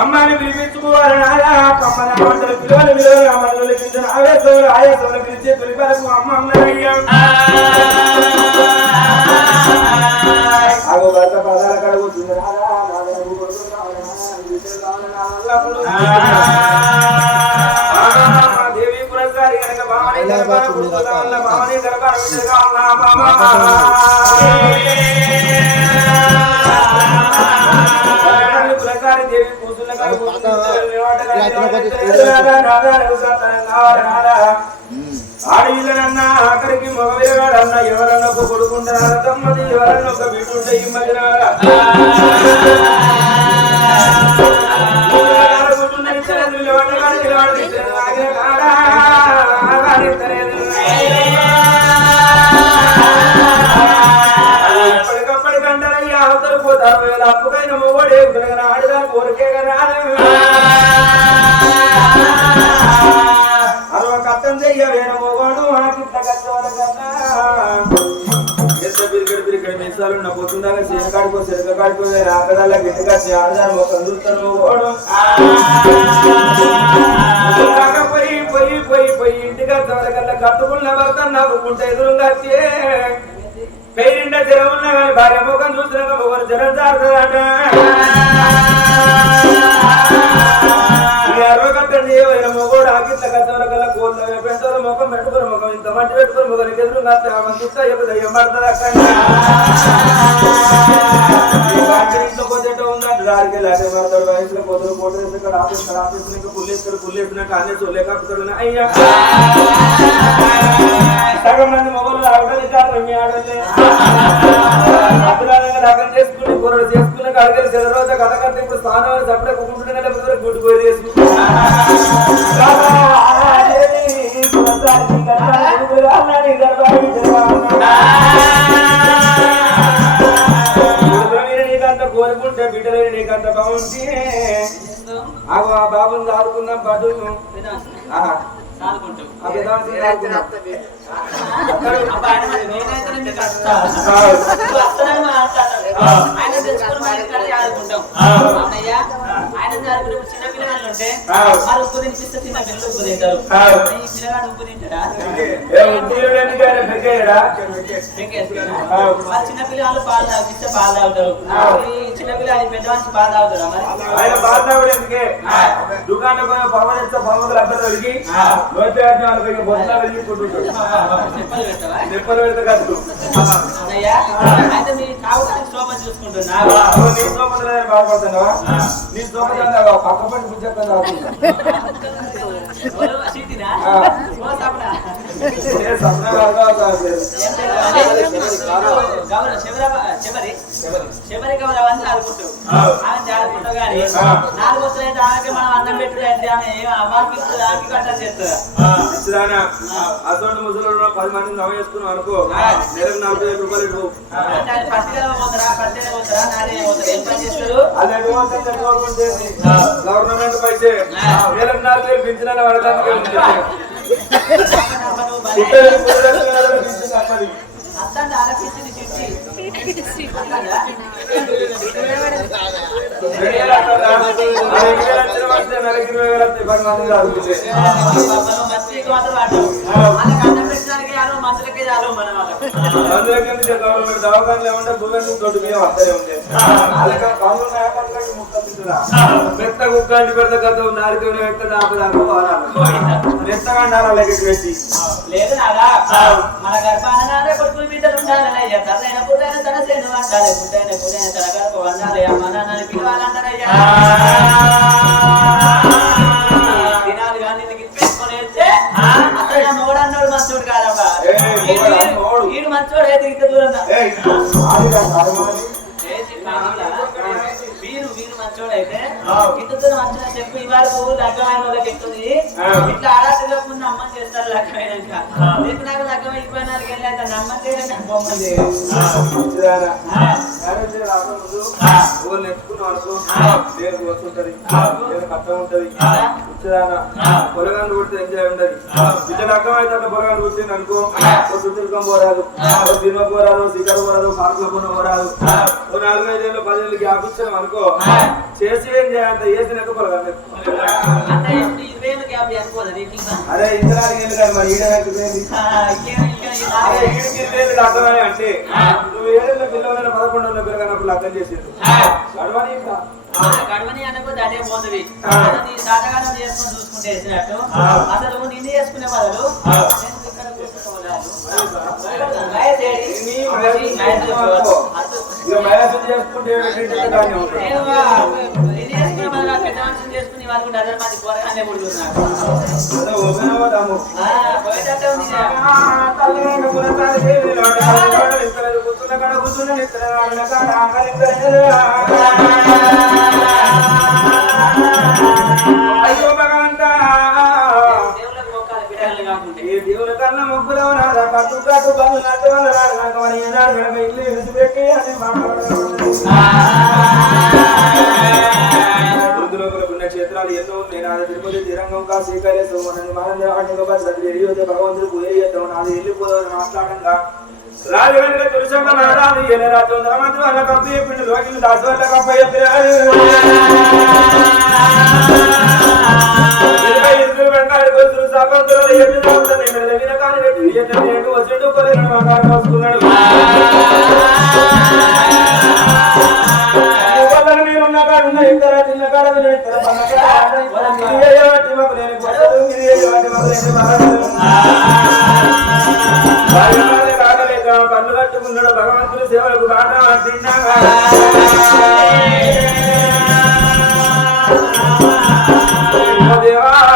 అమ్మాని పిలిపించుకోవాలి నాదా కమ్మని అమ్మంటలు పిలువలు పిలువలు అమ్మలు పిలిచిన ఆవేశంలో ఆయాసంలో పిలిచే తొలి వరకు అమ్మ అమ్మయ్యా అగో భర్త పదాల కడుగుతుంది దేవి పురస్కారి కనుక భావని దర్బార భావని దర్బార పురస్కారి దేవి ఆడవిల్లనన్నా ఆఖరికి మగవేగాడన్నా ఎవరన్నా ఒక కొడుకుంటారా తమ్మది ఎవరన్నా ఒక బిడ్డుంటే ఈ మధ్యన ఎప్పటికప్పటికంటారయ్యా అవతల పోతారు అప్పుకైనా మొగోడే ఆడదా కోరికే కదా అరవ కట్టం చెయ్య వేణ మొగోడు ఆకిట్ల కట్టవరకన్నా ఎంత బిరికడి మీసాలు నా పొద్దుందాక సేన కాడుకో సెరక కాడుకో ఆకడాల గిట్టగా ఆడదాని ఒక అందుతాను మొగోడు పోయి పోయి పోయి పోయి ఇంటికి వచ్చేవరకల్లా కట్టుకున్న భర్త నవ్వుకుంటే ఎదురుగా పేరింట జరం ఉన్నా కానీ భార్య ముఖం చూసినాక ఒకరు జరం జారుతుందట మొగోడు ఆకిట్ల కట్టవరకల్లా కోళ్ళ పెంటల ముఖం పెట్టుకుని ముఖం ఇంత మట్టి పెట్టుకుని ముఖానికి ఎదురుగా చూస్తా దయ్యం పడుతుంది అక్కడ దారికి లేక పడతాడు వయసులో పొద్దున కోట వేసుకొని ఆఫీస్ పుల్లేసినాక అన్నీ చూడలేకపోతాడు అయ్యా సగం మంది మొగలు ఆడలేదు మీ ఆడలే అభిరానంగా రకం చేసుకుని కూరడు చేసుకున్నాక అడిగే చెరరోజు కథ కథ ఇప్పుడు స్థానం చప్పుడే కుకుంటుండే లేకపోతే గుడ్డు కోరి చేసుకుంటా కోరుకుంటే బిడ్డలు నీకంత బాగుంది ఆ బాబుని దాడుకుందాం పాటు చిన్నపిల్లగాళ్ళు ఉంటే ఉప్పు తినిపిస్తే చిన్న పిల్లలు ఉప్పు తింటారు పిల్లగాడు ఉప్పు తింటాడా చిన్నపిల్లలు పాలు తాగిస్తే పాలు తాగుతారు చిన్నపిల్లలు పెద్ద మనిషి పాలు తాగుతారా మరి పాలు తాగుడు ఎందుకే దుకాణం పవన్ ఇస్తే పవన్ అర్థం కలిగి చెప్పలు పెడతా కాదు అయితే మీరు తాగుతానికి శోభ చూసుకుంటున్నా నీ శోభ బాధపడుతున్నావా నీ శోభ పక్క పని బుద్ధి శబరి గౌరవాన్ని ఆడుకుంటూ ఆమె ఆడుకుంటూ కానీ 4 వస్తువులైతే ఆమెకి మనం అన్నం పెట్టుడు అయితే ఆమె ఆమెకి కట్టలు చేస్తుందా అసలు ముసలు 10 మందిని నవ్వు చేసుకున్నాం అనుకో నెలకు 45 రూపాయలు ఇవ్వు పట్టిగా పోతారా పట్టిగా పోతారా నాదే పోతారా ఏం పని చేస్తారు గవర్నమెంట్ పైసే నెలకు 4,000 పింఛన్ పడడానికి అత్తండి ఆలోచించింది చిట్టి దవాఖానలో ఏమంటే భూమి తోటి మీద వస్తూనే ఉంది మెత్త కుక్కంటి పెడత కథ నాలుగు పెడతా నాకు దాకా వారాలు మెత్తగా పెట్టి లేదు నాదా మన గర్భాన కొడుకులు బిడ్డలు ఉండాలయ్యా తన పుట్టైన తన సేను అంటారు పుట్టైన పుట్టైన తన గర్భ వండాలి అమ్మ నాన్నని పిలవాలంటారయ్యా దినాలు కానీ పెట్టుకొని వెళ్తే అసలు నోడన్నాడు మంచోడు కాదమ్మా వీడు మంచోడు అయితే ఇంత దూరం వీరు మంచోడైతే ఇంత మంచిగా చెప్పు ఇవాళ లగ్గమైన వాళ్ళకి ఎక్కుతుంది ఇట్లా ఆరాటలో ముందు అమ్మని చేస్తారు లగ్గమైనాక నీకు నాకు లగ్గం అయిపోయినానికి వెళ్ళాక నమ్మలేదని బొమ్మలే నెచ్చుకున్నాం అనుకో దేనికి వస్తుంటది దేనికి కష్టం ఉంటది పొలగాన్ని కొడితే ఎంజాయ్ ఉండదు ఇతను అర్థమైతే పొలగాన్ని కొట్టింది అనుకో సుతుర్కం పోరాదు సినిమా పోరాదు సిగర్ పోరాదు పార్కుల కొన పోరాదు ఓ 4-5 ఏళ్ళు 10 ఏళ్ళు గ్యాప్ ఇచ్చాం అనుకో చేసి ఏం చేయాలంటే వేసినాక పొలగాన్ని అదే ఇంతనాలు ఏళ్ళు కాదు మరి ఈడకి అర్థమని అంటే నువ్వు 7 పిల్లల 11 పిల్లగానప్పుడు అర్థం చేసేది కడవని అనుకుంటే అదే పోతుంది సాధగానం చేసుకొని చూసుకుంటే వేసినట్టు అసలు నిన్ను చేసుకునే బదులు పెద్ద మనుషులు చేసుకుని వాళ్ళు కూడా అదే మంది కూరగానే పుడుతున్నారు పోయేటట్టే ఉంది దేవుల కన్నా ముగ్గులో నాదా కట్టు కట్టు బంధు నట్టు ఇల్లు విడిచిపెట్టి అని మాట్లాడుతున్న పుణ్యక్షేత్రాలు ఎన్నో ఉన్నాయి నాది తిరుపతి తిరంగం కా శ్రీకైలేశ్వర భగవంతుడు పూజ చేద్దాం నాది వెళ్ళిపోదాం మాట్లాడంగా రాజవేంద్ర తులసమ్మ నారాజు ఏనే రాజు మంత్రి వాళ్ళ కప్పు చెప్పిండు లోకిలు దాసు వాళ్ళ కప్ప చెప్పినారు పన్ను కట్టుకున్నాడు భగవంతుడు సేవలకు బాగా తిన్నాగా Yeah.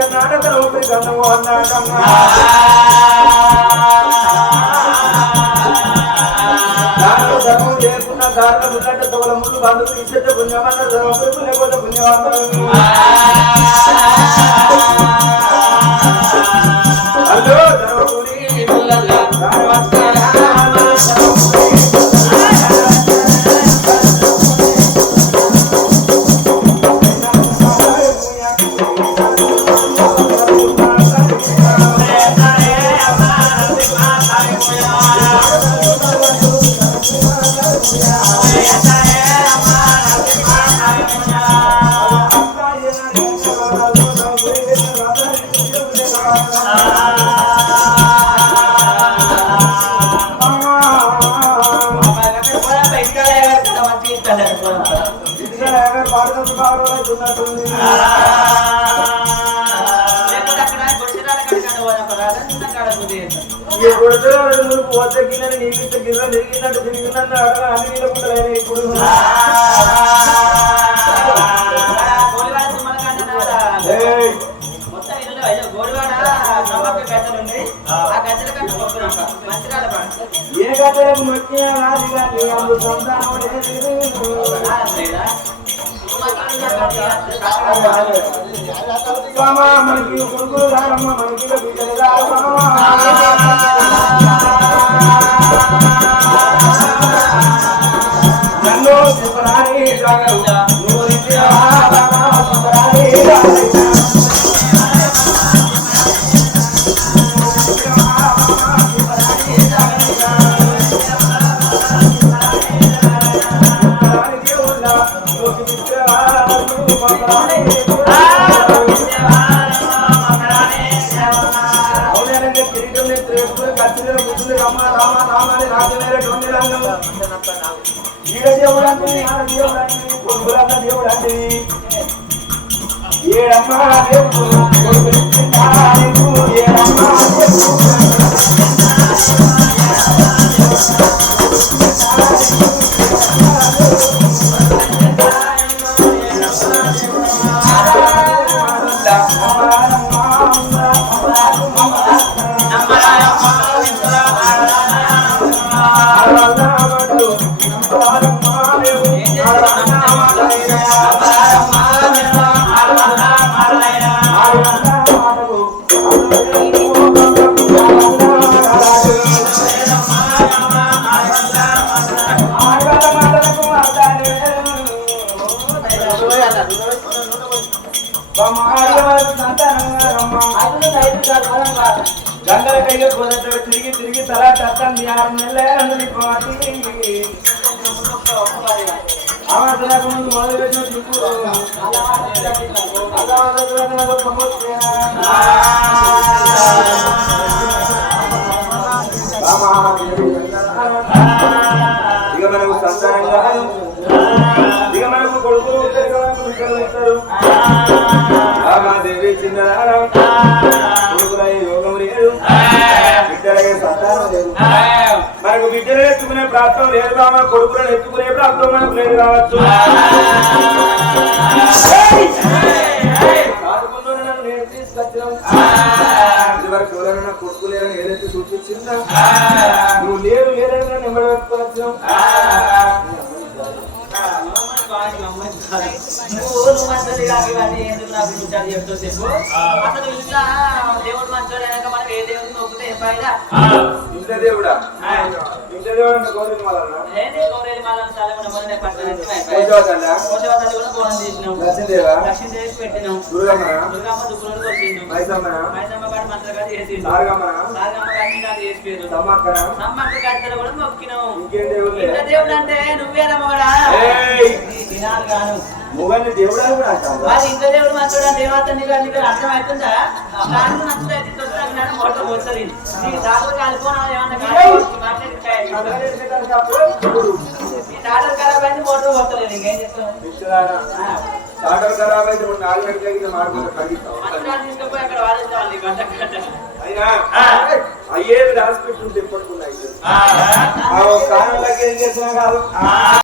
కన్నాడ తన ఊపిరి కన్నము అన్నాడమ్మా దానిలో ధర్మం చేయకుండా దారిలో ముందంటే తోల ముందు బంధువులు ఇచ్చే పుణ్యమన్నారు ధర్మపురి లేకపోతే పుణ్యమన్నారు హలో ధర్మపురి పోతే గిన్నె నీకు గిన్నె తిరిగినట్టు తిరిగినట్టు అన్ని నిలబడలేదు ఇప్పుడు ఏ గద్దలకు మొక్కినా రాదు కానీ అందు సంతానం మనకి కొడుకులు రారమ్మ మనకి బిడ్డలు రారమ్మ నన్ను చెప్పరాని గంగల కైగా కొనట్టు తిరిగి తిరిగి తల తత్తంది 6 నెలలు ముందు మొదలు పెట్టిన ఇక మనకు సంతానం కాదు ఇక మనకు కొడుకులు ఉంటారు దేవి చిన్నారం కొడుకుల యోగం లేదు బిడ్డలకి సంతానం లేదు మనకు బిడ్డలు ఎత్తుకునే ప్రాప్తం లేదు మన కొడుకులను ఎత్తుకునే ప్రాప్తం మనకు లేదు కావచ్చు నన్ను నేను తీసుకొచ్చినాం ఇదివరకు ఎవరైనా కొడుకు లేరని ఏదైతే సూచించిందా నువ్వు లేరు లేదని నన్ను ఎంబడి పెట్టుకోవచ్చాం దేవుడు మంచోడు వెనక మనం ఏ దేవుడు నొక్కితే ఏ ఫైదా ఇంత దేవుడా ఇంత దేవుడు అంటే గౌరవం లక్ష్మీదేవి పెట్టినాం దుర్గమ్మ దుర్గమ్మ వచ్చిండు మైసమ్మ మంత్రగాడు చేసిండు సమ్మక్క గద్దలు కూడా మొక్కినాం ఇంత దేవుడు అంటే నువ్వే రమ్మగడా దినాలు కాను మొగని దేవుడా కూడా మరి ఇంత దేవుడు మంచోడు అంటే ఏమవుతుంది నీకు అర్థం అవుతుందా దాంట్లో నచ్చుతుంది తొందరగా మొట్ట పోతుంది నీ తాతలు కాలిపోనా ఏమన్నా ఈ తాటలు ఖరాబ్ అయితే మోటార్ పోతలేదు ఇంకేం చెప్తాం తాటలు ఖరాబ్ అయితే 4 గంటలకి మార్కెట్ ఖరీదు తీసుకుపోయి అక్కడ వాదిస్తాం గంట అయినా అయ్యేది హాస్పిటల్ తెప్పట్టుకున్నాయి కారణంలోకి ఏం చేసినా కాదు